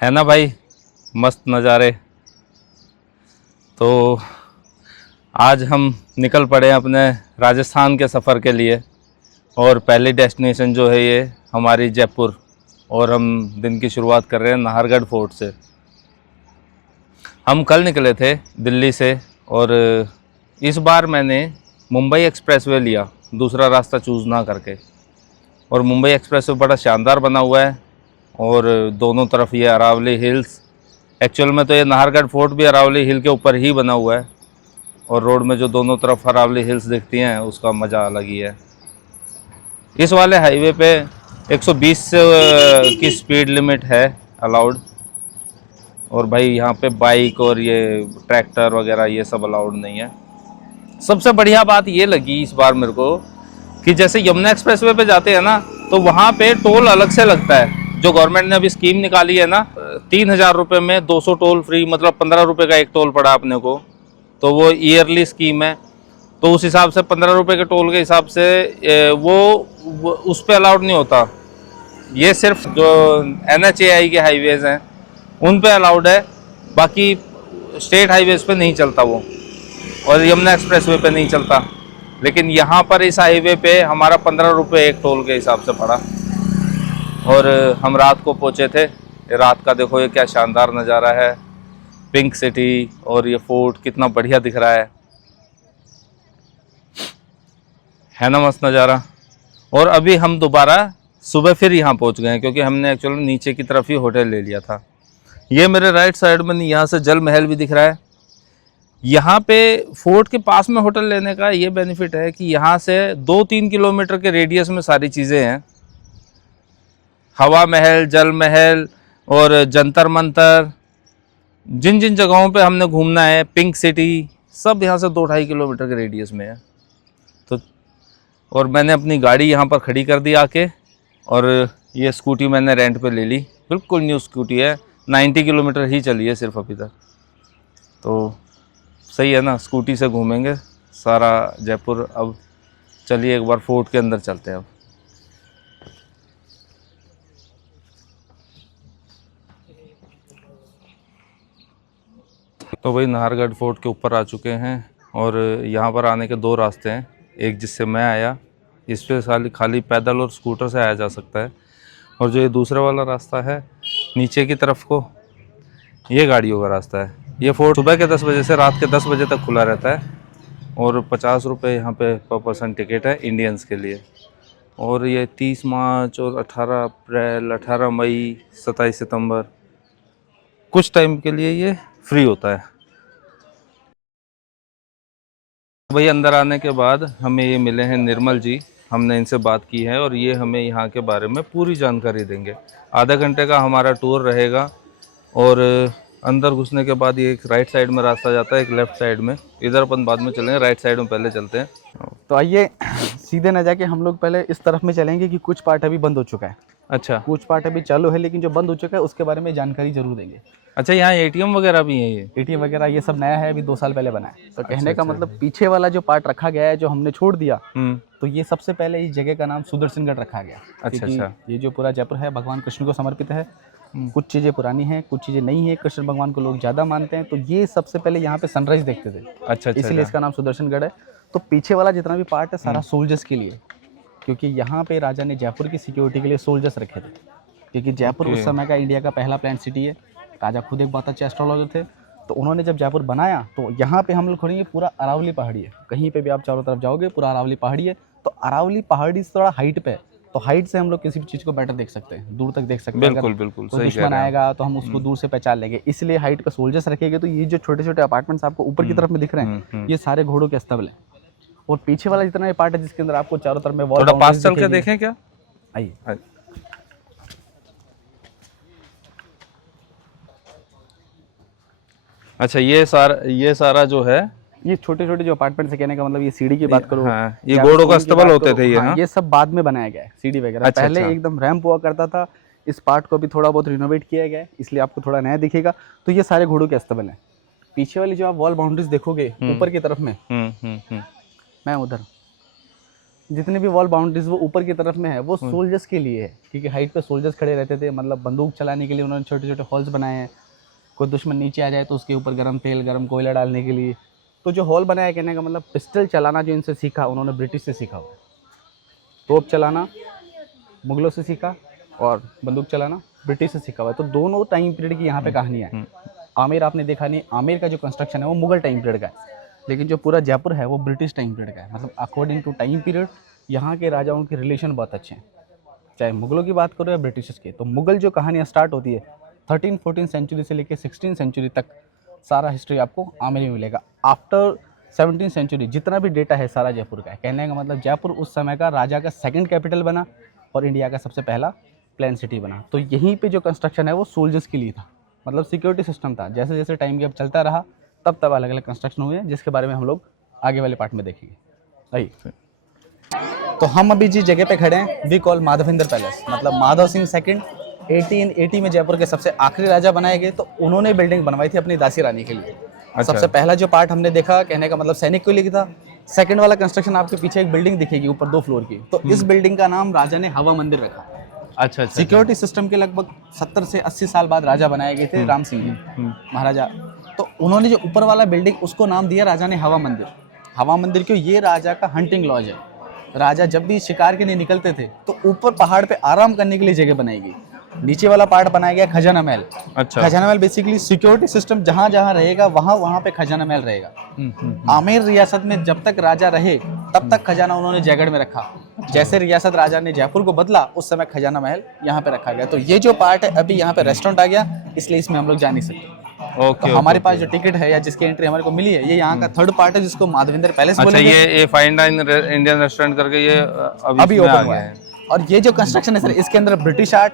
है ना भाई, मस्त नज़ारे। तो आज हम निकल पड़े हैं अपने राजस्थान के सफ़र के लिए, और पहली डेस्टिनेशन जो है ये हमारी जयपुर, और हम दिन की शुरुआत कर रहे हैं नाहरगढ़ फोर्ट से। हम कल निकले थे दिल्ली से, और इस बार मैंने मुंबई एक्सप्रेसवे लिया, दूसरा रास्ता चूज़ ना करके। और मुंबई एक्सप्रेसवे बड़ा शानदार बना हुआ है, और दोनों तरफ ये अरावली हिल्स। एक्चुअल में तो ये नाहरगढ़ फोर्ट भी अरावली हिल के ऊपर ही बना हुआ है, और रोड में जो दोनों तरफ अरावली हिल्स दिखती हैं उसका मज़ा अलग ही है। इस वाले हाईवे पे 120 की स्पीड लिमिट है अलाउड, और भाई यहाँ पे बाइक और ये ट्रैक्टर वगैरह ये सब अलाउड नहीं है। सबसे बढ़िया बात ये लगी इस बार मेरे को कि जैसे यमुना एक्सप्रेसवे पे जाते हैं ना, तो वहाँ पे टोल अलग से लगता है। जो गवर्नमेंट ने अभी स्कीम निकाली है ना, 3,000 रुपये में 200 टोल फ्री, मतलब 15 रुपये का एक टोल पड़ा अपने को। तो वो ईयरली स्कीम है, तो उस हिसाब से 15 रुपये के टोल के हिसाब से वो उस पर अलाउड नहीं होता। ये सिर्फ जो NHAI के हाईवेज़ हैं उन पे अलाउड है, बाकी स्टेट हाईवेज़ पे नहीं चलता वो, और यमुना एक्सप्रेसवे पे नहीं चलता। लेकिन यहाँ पर इस हाईवे पे हमारा 15 रुपये एक टोल के हिसाब से पड़ा। और हम रात को पहुँचे थे। रात का देखो ये क्या शानदार नज़ारा है, पिंक सिटी, और ये फोर्ट कितना बढ़िया दिख रहा है ना, मस्त नज़ारा। और अभी हम दोबारा सुबह फिर यहाँ पहुँच गए हैं, क्योंकि हमने एक्चुअली नीचे की तरफ ही होटल ले लिया था। ये मेरे राइट साइड में यहाँ से जल महल भी दिख रहा है। यहाँ पे फोर्ट के पास में होटल लेने का ये बेनिफिट है कि यहाँ से 2-3 किलोमीटर के रेडियस में सारी चीज़ें हैं। हवा महल, जल महल और जंतर मंतर, जिन जिन जगहों पे हमने घूमना है, पिंक सिटी, सब यहाँ से 2-2.5 किलोमीटर के रेडियस में है। तो और मैंने अपनी गाड़ी यहाँ पर खड़ी कर दी आके, और ये स्कूटी मैंने रेंट पे ले ली। बिल्कुल न्यू स्कूटी है, 90 किलोमीटर ही चली है सिर्फ अभी तक। तो सही है ना, स्कूटी से घूमेंगे सारा जयपुर। अब चलिए एक बार फोर्ट के अंदर चलते हैं। अब तो भाई नाहरगढ़ फोर्ट के ऊपर आ चुके हैं, और यहाँ पर आने के दो रास्ते हैं। एक जिससे मैं आया, इस पर खाली पैदल और स्कूटर से आया जा सकता है, और जो ये दूसरा वाला रास्ता है नीचे की तरफ को, ये गाड़ियों का रास्ता है। ये फोर्ट सुबह के 10 बजे से रात के 10 बजे तक खुला रहता है, और 50 रुपये यहाँ पे पर पर्सन टिकट है इंडियंस के लिए। और ये 30 मार्च और 18 अप्रैल, 18 मई, 27 सितंबर कुछ टाइम के लिए ये फ्री होता है। भाई अंदर आने के बाद हमें ये मिले हैं निर्मल जी। हमने इनसे बात की है, और ये हमें यहाँ के बारे में पूरी जानकारी देंगे। आधा घंटे का हमारा टूर रहेगा, और अंदर घुसने के बाद ये एक राइट साइड में रास्ता जाता है, एक लेफ्ट साइड में। इधर अपन बाद में चलेंगे, राइट साइड में पहले चलते हैं। तो आइए सीधे न जाके हम लोग पहले इस तरफ में चलेंगे कि कुछ पार्ट अभी बंद हो चुका है। अच्छा, कुछ पार्ट अभी चालू है, लेकिन जो बंद हो चुका है उसके बारे में जानकारी जरूर देंगे। अच्छा, यहाँ ATM वगैरह भी है? ये ATM वगैरह ये सब नया है, अभी 2 साल पहले बना है। तो कहने का अच्छा। मतलब पीछे वाला जो पार्ट रखा गया है, जो हमने छोड़ दिया, हम्म, तो ये सबसे पहले इस जगह का नाम सुदर्शनगढ़ रखा गया। अच्छा क्योंकि अच्छा। ये जो पूरा जयपुर है भगवान कृष्ण को समर्पित है। कुछ चीज़ें पुरानी हैं, कुछ चीज़ें नई हैं। कृष्ण भगवान को लोग ज़्यादा मानते हैं, तो ये सबसे पहले यहाँ पे सनराइज देखते थे, अच्छा अच्छा इसीलिए इसका नाम सुदर्शनगढ़ है। तो पीछे वाला जितना भी पार्ट है सारा सोल्जर्स के लिए, क्योंकि यहाँ पे राजा ने जयपुर की सिक्योरिटी के लिए सोल्जर्स रखे थे। क्योंकि जयपुर उस समय का इंडिया का पहला प्लान सिटी है। राजा खुद एक बहुत अच्छे एस्ट्रोलॉजर थे, तो उन्होंने जब जयपुर बनाया तो यहाँ पे हम लोग खोलेंगे पूरा अरावली पहाड़ी है। कहीं पे भी आप चारों तरफ जाओगे पूरा अरावली पहाड़ी है। तो अरावली पहाड़ी से थोड़ा हाइट पे है, तो हाइट से हम लोग किसी भी चीज़ को बेटर देख सकते हैं, दूर तक देख सकते हैं। बिल्कुल बिल्कुल कोई सही कह दुश्मन रहे हैं आएगा तो हम उसको दूर से पहचान लेंगे, इसलिए हाइट पे सोल्जर्स रखेंगे। तो ये जो छोटे छोटे अपार्टमेंट्स आपको ऊपर की तरफ में दिख रहे हैं, ये सारे घोड़ों के अस्तबल हैं। और पीछे वाला जितना भी पार्ट है जिसके अंदर आपको चारों तरफ में वॉल थोड़ा पास बाउंड्रीज चल के दिखेगी। देखें क्या? आइए। अच्छा, ये सारा जो है, ये छोटे छोटे जो अपार्टमेंट से, कहने का मतलब ये सीढ़ी की बात करो, हाँ, ये या घोड़ों का रसोई की अस्तबल बात होते करो, थे ये। हाँ, हाँ, ये सब बाद में बनाया गया है। सीढ़ी वगैरह अच्छा पहले अच्छा। एकदम रैंप हुआ करता था। इस पार्ट को भी थोड़ा बहुत रिनोवेट किया गया है, इसलिए आपको थोड़ा नया दिखेगा। तो ये सारे घोड़ों के अस्तबल हैं। पीछे वाली जो आप वॉल बाउंड्रीज देखोगे ऊपर की तरफ में, मैं उधर, जितने भी वॉल बाउंड्रीज वो ऊपर की तरफ में है वो सोल्जर्स के लिए है, क्योंकि हाइट पे सोल्जर्स खड़े रहते थे, मतलब बंदूक चलाने के लिए उन्होंने छोटे छोटे हॉल्स बनाए हैं। कोई दुश्मन नीचे आ जाए तो उसके ऊपर गर्म तेल गर्म कोयला डालने के लिए। तो जो हॉल बनाया, कहने का मतलब पिस्टल चलाना जो इनसे सीखा उन्होंने ब्रिटिश से सीखा हुआ है। तोप चलाना मुगलों से सीखा और बंदूक चलाना ब्रिटिश से सीखा हुआ है। तो दोनों टाइम पीरियड की यहाँ पे कहानियाँ हैं। आमेर आपने देखा नहीं, आमेर का जो कंस्ट्रक्शन है वो मुगल टाइम पीरियड का है, लेकिन जो पूरा जयपुर है वो ब्रिटिश टाइम पीरियड का है। मतलब अकॉर्डिंग टू टाइम पीरियड यहाँ के राजाओं के रिलेशन बहुत अच्छे हैं, चाहे मुगलों की बात करो या ब्रिटिशर्स के। तो मुगल जो कहानियाँ स्टार्ट होती है 13-14 सेंचुरी से लेकर 16 सेंचुरी तक, सारा हिस्ट्री आपको आमेर में मिलेगा। आफ्टर 17 सेंचुरी जितना भी डेटा है सारा जयपुर का है। कहने का मतलब जयपुर उस समय का राजा का सेकंड कैपिटल बना और इंडिया का सबसे पहला प्लान सिटी बना। तो यहीं पे जो कंस्ट्रक्शन है वो सोल्जर्स के लिए था, मतलब सिक्योरिटी सिस्टम था। जैसे जैसे टाइम गैप चलता रहा तब तब अलग अलग कंस्ट्रक्शन हुए हैं, जिसके बारे में हम लोग आगे वाले पार्ट में देखेंगे। सही। तो हम अभी जिस जगह पे खड़े हैं वी कॉल माधवेंद्र पैलेस, मतलब माधव सिंह सेकंड 1880 में जयपुर के सबसे आखिरी राजा बनाए गए। तो उन्होंने बिल्डिंग बनवाई थी अपनी दासी रानी के लिए। सबसे पहला जो पार्ट हमने देखा, कहने का मतलब सैनिक को लेके था। सेकंड वाला कंस्ट्रक्शन आपके पीछे एक बिल्डिंग दिखेगी ऊपर 2 फ्लोर की, तो इस बिल्डिंग का नाम राजा ने हवा मंदिर रखा। अच्छा। सिक्योरिटी सिस्टम के लगभग 70 से 80 साल बाद राजा बनाए गए थे राम सिंह जी महाराजा। तो उन्होंने जो ऊपर वाला बिल्डिंग उसको नाम दिया राजा ने हवा मंदिर। हवा मंदिर क्यों? ये राजा का हंटिंग लॉज है। राजा जब भी शिकार के लिए निकलते थे तो ऊपर पहाड़ पे आराम करने के लिए जगह बनाई गई। नीचे वाला पार्ट बनाया गया खजाना महल। अच्छा। खजाना महल बेसिकली सिक्योरिटी सिस्टम जहां जहां रहेगा वहां वहां पे खजाना महल रहेगा। आमेर रियासत में जब तक राजा रहे तब तक खजाना उन्होंने जयगढ़ में रखा। जैसे रियासत राजा ने जयपुर को बदला उस समय खजाना महल यहाँ पे रखा गया। तो ये जो पार्ट है अभी यहाँ पे रेस्टोरेंट आ गया, इसलिए इसमें हम लोग जा नहीं सकते। ओके। तो हमारे पास जो टिकट है या जिसकी एंट्री हमारे को मिली है ये यहाँ का थर्ड पार्ट है, जिसको माधवेंद्र पैलेस अच्छा, बोलेंगे। ये फाइन डाइन इंडियन रेस्टोरेंट करके ये अभी ओपन हुआ है। और ये जो कंस्ट्रक्शन है सर, इसके अंदर British art,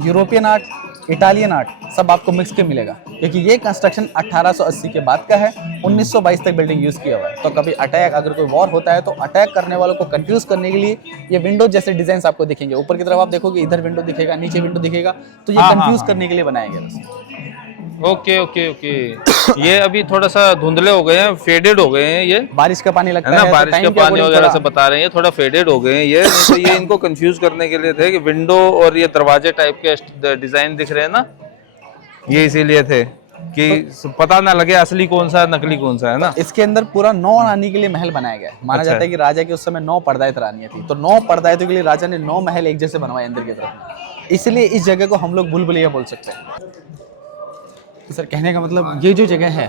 European art, Italian art सब आपको मिक्स के मिलेगा, क्योंकि ये कंस्ट्रक्शन 1880 के बाद का है। 1922 तक बिल्डिंग यूज किया हुआ है। तो कभी अटैक, अगर कोई वॉर होता है तो अटैक करने वालों को कंफ्यूज करने के लिए ये विंडो जैसे डिजाइन आपको दिखेंगे। ऊपर की तरफ आप देखोगे इधर विंडो दिखेगा, नीचे विंडो दिखेगा, तो ये कंफ्यूज करने के लिए बनाया गया बस। Okay okay okay. ये अभी थोड़ा सा धुंधले हो गए हैं, फेडेड हो गए हैं। ये बारिश का पानी लगता है ना, है बारिश के पानी वगैरह से बता रहे हैं, ये थोड़ा फेडेड हो गए हैं। ये तो ये इनको कंफ्यूज करने के लिए थे कि विंडो और ये दरवाजे टाइप के डिजाइन दिख रहे हैं ना, ये इसीलिए थे कि पता ना लगे असली कौन सा नकली कौन सा है ना। इसके अंदर पूरा 9 रानी के लिए महल बनाया गया है। माना जाता है कि राजा के उस समय 9 पर्दायत रानियां थी, तो 9 पर्दायतों के लिए राजा ने 9 महल एक जैसे बनवाए अंदर की तरफ। इसलिए इस जगह को हम लोग बुलबुलिया बोल सकते हैं। तो सर कहने का मतलब ये जो जगह है,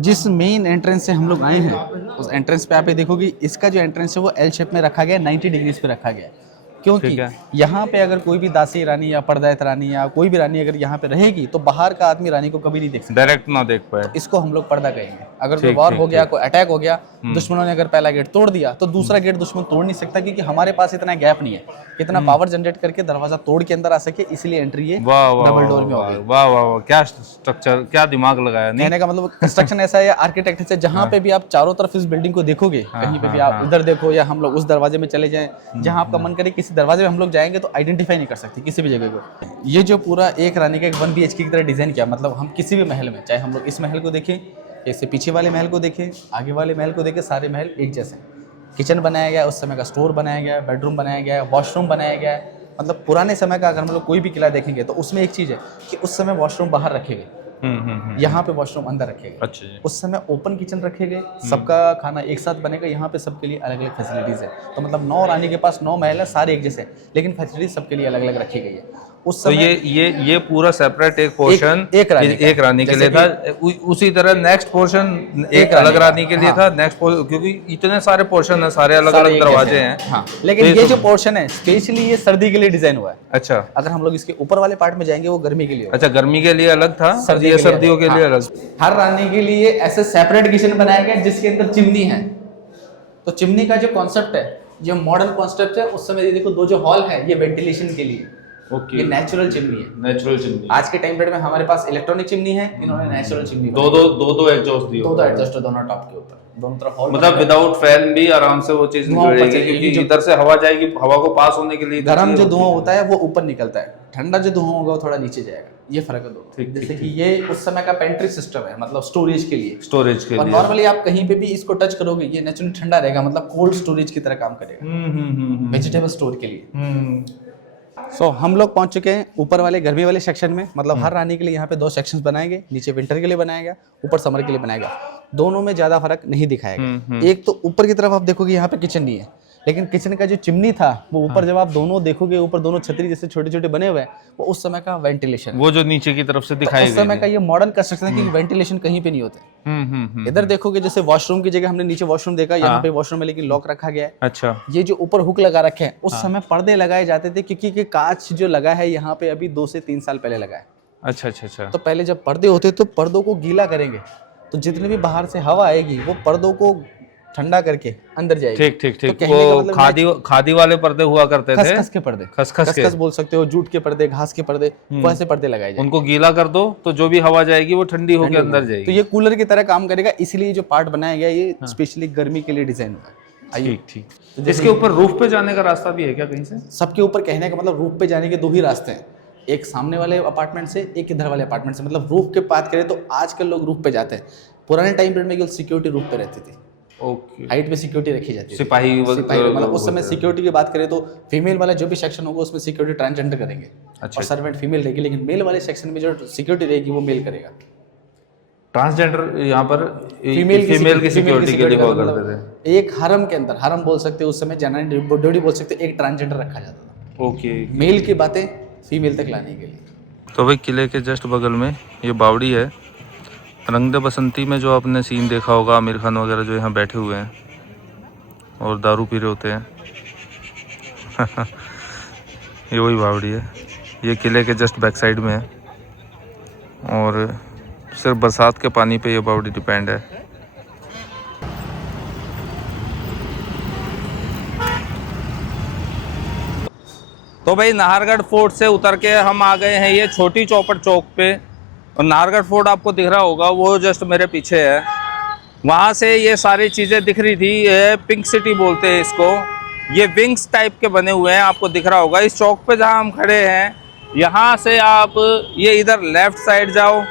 जिस मेन एंट्रेंस से हम लोग आए हैं उस एंट्रेंस पे आप ये देखोगे इसका जो एंट्रेंस है वो एल शेप में रखा गया है, 90 डिग्रीज पे रखा गया है। क्योंकि यहाँ पे अगर कोई भी दासी रानी या पर्दायत रानी या कोई भी रानी अगर यहाँ पे रहेगी तो बाहर का आदमी रानी को कभी नहीं देख सकता, डायरेक्ट ना देख पाए। तो इसको हम लोग पर्दा कहेंगे। अगर कोई वॉर हो गया, कोई अटैक हो गया, दुश्मनों ने अगर पहला गेट तोड़ दिया तो दूसरा गेट दुश्मन तोड़ नहीं सकता, क्योंकि हमारे पास इतना गैप नहीं है इतना पावर जनरेट करके दरवाजा तोड़ के अंदर आ सके, इसलिए एंट्री ये डबल डोर में हो गई। वाह वाह वाह, क्या स्ट्रक्चर, क्या दिमाग लगाया। कहने का मतलब कंस्ट्रक्शन ऐसा है, आर्किटेक्ट से जहाँ पे भी आप चारों तरफ इस बिल्डिंग को देखोगे, कहीं पे भी आप इधर देखो या हम लोग उस दरवाजे में चले जाएं, जहाँ आपका मन करे किसी दरवाजे में हम लोग जाएंगे तो आइडेंटिफाई नहीं कर सकते किसी भी जगह को। ये जो पूरा एक रानी का एक 1 BHK की तरह डिजाइन किया, मतलब हम किसी भी महल में, चाहे हम लोग इस महल को देखें, इससे पीछे वाले महल को देखें, आगे वाले महल को देखें, सारे महल एक जैसे। किचन बनाया गया, उस समय का स्टोर बनाया गया, बेडरूम बनाया गया, वॉशरूम बनाया गया है। मतलब पुराने समय का अगर हम लोग कोई भी किला देखेंगे तो उसमें एक चीज़ है कि उस समय वॉशरूम बाहर रखे गए, यहाँ पे वॉशरूम अंदर रखे गए। अच्छा। उस समय ओपन किचन रखे गए, सबका खाना एक साथ बनेगा। यहाँ पे सबके लिए अलग अलग फैसिलिटीज़ है। तो मतलब 9 रानी के पास 9 महल है, सारे एक जैसे, लेकिन फैसिलिटीज सबके लिए अलग अलग रखी गई है। उस तो समय ये पूरा सेपरेट एक पोर्शन एक रानी के लिए था। उसी तरह नेक्स्ट पोर्शन एक अलग रानी के लिए था। नेक्स्ट क्योंकि इतने सारे पोर्शन है, सारे अलग अलग दरवाजे हैं। हाँ, लेकिन ये जो पोर्शन है स्पेशली ये सर्दी के लिए डिजाइन हुआ है। अच्छा। अगर हम लोग इसके ऊपर वाले पार्ट में जाएंगे वो गर्मी के लिए। अच्छा, गर्मी के लिए अलग था, सर्दियों के लिए अलग। हर रानी के लिए ऐसे सेपरेट किचन बनाया गया जिसके अंदर चिमनी है। तो चिमनी का जो कॉन्सेप्ट है, जो मॉडर्न कॉन्सेप्ट है, उस समय ये देखो 2 जो हॉल है ये वेंटिलेशन के लिए, ओके। ये नेचुरल चिमनी है। Natural chimney. आज के टाइम पीरियड में हमारे पास इलेक्ट्रॉनिक चिमनी है, इन्होंने नेचुरल चिमनी दो एग्जॉस्ट दिए, दो एडजस्ट दोनों टॉप के ऊपर, दोनों तरफ हॉल, मतलब विदाउट फैन भी आराम से वो चीज निकलेगी, क्योंकि इधर से हवा जाएगी, हवा को पास होने के लिए गर्म जो धुआं होता है वो ऊपर निकलता है, ठंडा जो धुआं होगा वो थोड़ा नीचे जाएगा, ये फर्क है दोनों। जैसे कि ये उस समय का पेंट्री सिस्टम है, मतलब स्टोरेज के लिए, और नॉर्मली आप कहीं पे भी इसको टच करोगे ये नेचुरली ठंडा रहेगा, मतलब कोल्ड स्टोरेज की तरह काम करेगा वेजिटेबल स्टोर के लिए। सो हम लोग पहुंच चुके हैं ऊपर वाले गर्मी वाले सेक्शन में, मतलब हर रानी के लिए यहाँ पे 2 सेक्शंस बनाए गए, नीचे विंटर के लिए बनाया गया, ऊपर समर के लिए बनाया गया। दोनों में ज्यादा फर्क नहीं दिखाया गया। एक तो ऊपर की तरफ आप देखोगे यहाँ पे किचन नहीं है, लेकिन किचन का जो चिमनी था वो ऊपर जब आप दोनों देखोगे, ऊपर दोनों छतरी जैसे छोटे छोटे बने हुए हैं, वो उस समय का वेंटिलेशन, वो जो नीचे की तरफ से दिखाई उस समय का ये मॉडर्न कंस्ट्रक्शन है कि वेंटिलेशन कहीं पे नहीं होते। इधर देखोगे जैसे वॉशरूम की जगह हमने नीचे वॉशरूम देखा, यहाँ पे वॉशरूम है लेकिन लॉक रखा गया है। अच्छा। ये जो ऊपर हुक लगा रखे हैं, उस समय पर्दे लगाए जाते थे, क्योंकि कांच जो लगा है यहाँ पे अभी 2 से 3 साल पहले लगा है। अच्छा अच्छा अच्छा। तो पहले जब पर्दे होते तो पर्दों को गीला करेंगे, तो जितने भी बाहर से हवा आएगी वो पर्दों को ठंडा करके अंदर जाएगी। ठीक ठीक ठीक। तो वो मतलब खादी वाले पर्दे हुआ करते थे, खसखस के पर्दे, खसखस बोल सकते हो, जूट के पर्दे, घास के पर्दे, वैसे पर्दे लगाए जाएंगे। उनको गीला कर दो तो जो भी हवा जाएगी वो ठंडी होकर अंदर जाएगी। तो ये कूलर की तरह काम करेगा, इसलिए जो पार्ट बनाया गया ये स्पेशली गर्मी के लिए डिजाइन हुआ है। ठीक ठीक। तो इसके ऊपर रूफ पे जाने का रास्ता भी है क्या कहीं से? सबके ऊपर कहने का मतलब रूफ पे जाने के 2 ही रास्ते हैं, एक सामने वाले अपार्टमेंट से, एक इधर वाले अपार्टमेंट से। मतलब रूफ के बात करें तो आजकल लोग रूफ पे जाते हैं, पुराने टाइम पीरियड में केवल सिक्योरिटी रूफ पे रहती थी। ओके। हाइट पे सिक्योरिटी रखी जाती है, सिपाही मतलब उस समय सिक्योरिटी की बात करें तो फीमेल वाला जो भी सेक्शन होगा उसमें सिक्योरिटी ट्रांसजेंडर करेंगे। अच्छा। और सर्वेंट फीमेल रहेगी, लेकिन मेल वाले सेक्शन में जो सिक्योरिटी रहेगी वो मेल करेगा। ट्रांसजेंडर यहाँ पर फीमेल की सिक्योरिटी के लिए हुआ करते थे। एक हरम के अंदर, हरम बोल सकते हो उस समय, जनरल ड्यूटी बोल सकते हो, एक ट्रांसजेंडर रखा जाता था। ओके। मेल की बातें फीमेल तक लाने के लिए। तो भाई किले के जस्ट बगल में ये बावड़ी है। रंग दे बसंती में जो आपने सीन देखा होगा, आमिर खान वगैरह जो यहाँ बैठे हुए हैं और दारू पी रहे होते हैं ये वही बावड़ी है। ये किले के जस्ट बैक साइड में है और सिर्फ बरसात के पानी पे ये बावड़ी डिपेंड है। तो भाई नाहरगढ़ फोर्ट से उतर के हम आ गए हैं ये छोटी चौपड़ चौक पे, और नाहरगढ़ फोर्ट आपको दिख रहा होगा वो जस्ट मेरे पीछे है। वहाँ से ये सारी चीज़ें दिख रही थी, ये पिंक सिटी बोलते हैं इसको। ये विंग्स टाइप के बने हुए हैं, आपको दिख रहा होगा। इस चौक पे जहाँ हम खड़े हैं, यहाँ से आप ये इधर लेफ़्ट साइड जाओ,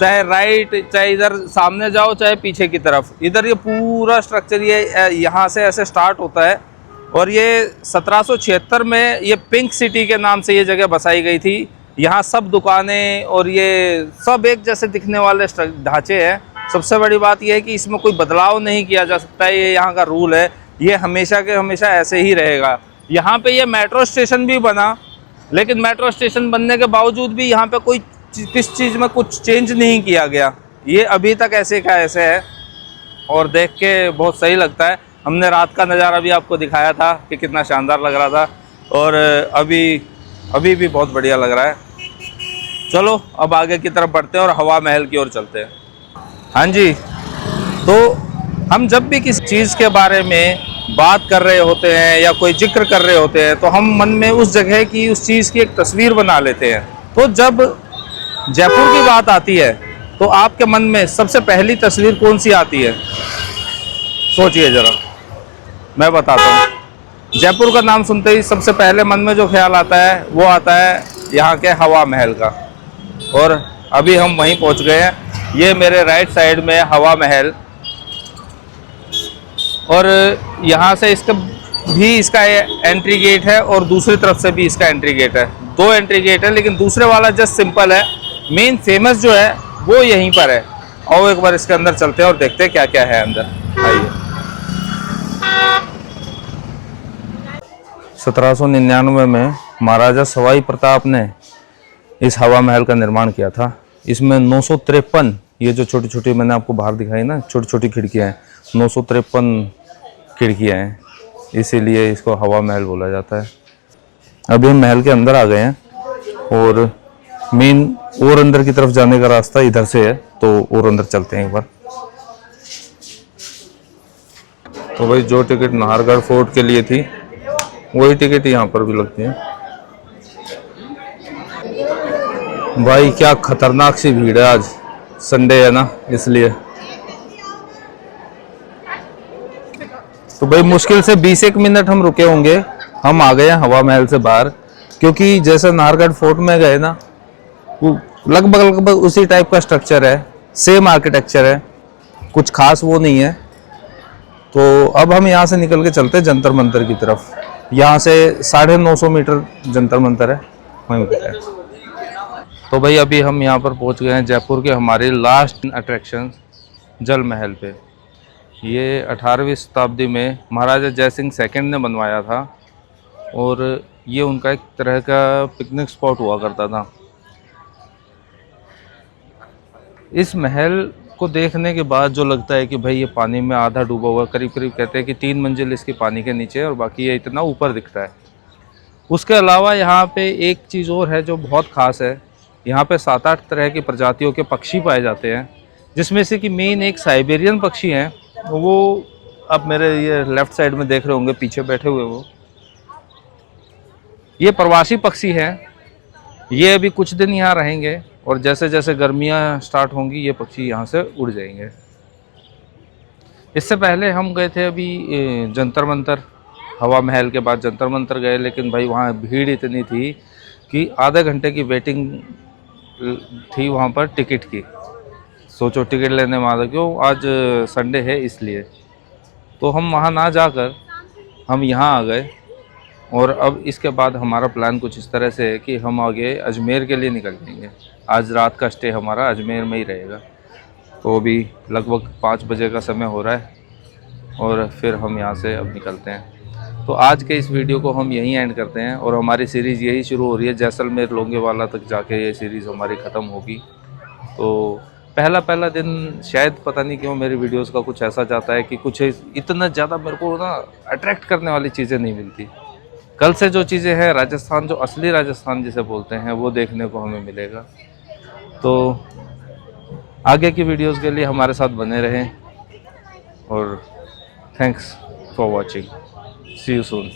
चाहे राइट, चाहे इधर सामने जाओ, चाहे पीछे की तरफ, इधर ये पूरा स्ट्रक्चर ये यहाँ से ऐसे स्टार्ट होता है। और ये 1776 में ये पिंक सिटी के नाम से ये जगह बसाई गई थी। यहाँ सब दुकानें और ये सब एक जैसे दिखने वाले ढांचे हैं। सबसे बड़ी बात यह है कि इसमें कोई बदलाव नहीं किया जा सकता है, ये यहाँ का रूल है, ये हमेशा के हमेशा ऐसे ही रहेगा। यहाँ पे ये मेट्रो स्टेशन भी बना, लेकिन मेट्रो स्टेशन बनने के बावजूद भी यहाँ पे कोई किस चीज़ में कुछ चेंज नहीं किया गया, ये अभी तक ऐसे का ऐसे है और देख के बहुत सही लगता है। हमने रात का नज़ारा भी आपको दिखाया था कि कितना शानदार लग रहा था, और अभी भी बहुत बढ़िया लग रहा है। चलो अब आगे की तरफ बढ़ते हैं और हवा महल की ओर चलते हैं। हाँ जी, तो हम जब भी किसी चीज़ के बारे में बात कर रहे होते हैं या कोई जिक्र कर रहे होते हैं, तो हम मन में उस जगह की, उस चीज़ की एक तस्वीर बना लेते हैं। तो जब जयपुर की बात आती है तो आपके मन में सबसे पहली तस्वीर कौन सी आती है? सोचिए ज़रा, मैं बताता हूँ। जयपुर का नाम सुनते ही सबसे पहले मन में जो ख्याल आता है वो आता है यहाँ के हवा महल का, और अभी हम वहीं पहुँच गए हैं। ये मेरे राइट साइड में हवा महल, और यहाँ से इसका एंट्री गेट है और दूसरी तरफ से भी इसका एंट्री गेट है। 2 एंट्री गेट है, लेकिन दूसरे वाला जस्ट सिंपल है। मेन फेमस जो है वो यहीं पर है। और एक बार इसके अंदर चलते हैं और देखते हैं क्या क्या है अंदर। आइए। 1799 में महाराजा सवाई प्रताप ने इस हवा महल का निर्माण किया था। इसमें 953, ये जो छोटी छोटी मैंने आपको बाहर दिखाई ना, छोटी छोटी खिड़कियाँ हैं, 953 खिड़कियाँ हैं, इसीलिए इसको हवा महल बोला जाता है। अभी हम महल के अंदर आ गए हैं और मेन और अंदर की तरफ जाने का रास्ता इधर से है, तो और अंदर चलते हैं एक बार। तो भाई जो टिकट नाहरगढ़ फोर्ट के लिए थी वही टिकट यहाँ पर भी लगती है। भाई क्या खतरनाक सी भीड़ है, आज संडे है ना इसलिए। तो भाई मुश्किल से 20 मिनट हम रुके होंगे। हम आ गए हैं हवा महल से बाहर, क्योंकि जैसे नाहरगढ़ फोर्ट में गए ना, वो लगभग लगभग उसी टाइप का स्ट्रक्चर है, सेम आर्किटेक्चर है, कुछ खास वो नहीं है। तो अब हम यहाँ से निकल के चलते हैं जंतर मंतर की तरफ। यहाँ से 950 मीटर जंतर मंतर है, वहीं पे है। तो भाई अभी हम यहाँ पर पहुँच गए हैं जयपुर के हमारे लास्ट अट्रैक्शन जल महल पे। ये 18वीं शताब्दी में महाराजा जय सिंह सेकंड ने बनवाया था, और ये उनका एक तरह का पिकनिक स्पॉट हुआ करता था। इस महल को देखने के बाद जो लगता है कि भाई ये पानी में आधा डूबा हुआ, करीब करीब कहते हैं कि 3 मंजिल इसकी पानी के नीचे है, और बाकी ये इतना ऊपर दिखता है। उसके अलावा यहाँ पे एक चीज़ और है जो बहुत ख़ास है। यहाँ पे 7-8 तरह की प्रजातियों के पक्षी पाए जाते हैं, जिसमें से कि मेन एक साइबेरियन पक्षी हैं। वो अब मेरे ये लेफ्ट साइड में देख रहे होंगे, पीछे बैठे हुए वो, ये प्रवासी पक्षी हैं। ये अभी कुछ दिन यहाँ रहेंगे, और जैसे जैसे गर्मियाँ स्टार्ट होंगी ये पक्षी यहाँ से उड़ जाएंगे। इससे पहले हम गए थे अभी जंतर मंतर, हवा महल के बाद जंतर मंतर गए, लेकिन भाई वहाँ भीड़ इतनी थी कि आधे घंटे की वेटिंग थी वहाँ पर टिकट की। सोचो टिकट लेने में आधा, क्यों, आज संडे है इसलिए। तो हम वहाँ ना जाकर हम यहाँ आ गए, और अब इसके बाद हमारा प्लान कुछ इस तरह से है कि हम आगे अजमेर के लिए निकल जाएंगे। आज रात का स्टे हमारा अजमेर में ही रहेगा। तो अभी लगभग 5 बजे का समय हो रहा है, और फिर हम यहाँ से अब निकलते हैं। तो आज के इस वीडियो को हम यहीं एंड करते हैं, और हमारी सीरीज़ यही शुरू हो रही है, जैसलमेर लोंगेवाला तक जाके ये सीरीज़ हमारी ख़त्म होगी। तो पहला दिन शायद पता नहीं क्यों मेरी वीडियोस का कुछ ऐसा जाता है कि कुछ इतना ज़्यादा मेरे को ना अट्रैक्ट करने वाली चीज़ें नहीं मिलती। कल से जो चीज़ें हैं राजस्थान, जो असली राजस्थान जिसे बोलते हैं, वो देखने को हमें मिलेगा। तो आगे की वीडियोस के लिए हमारे साथ बने रहें, और thanks for watching. See you soon.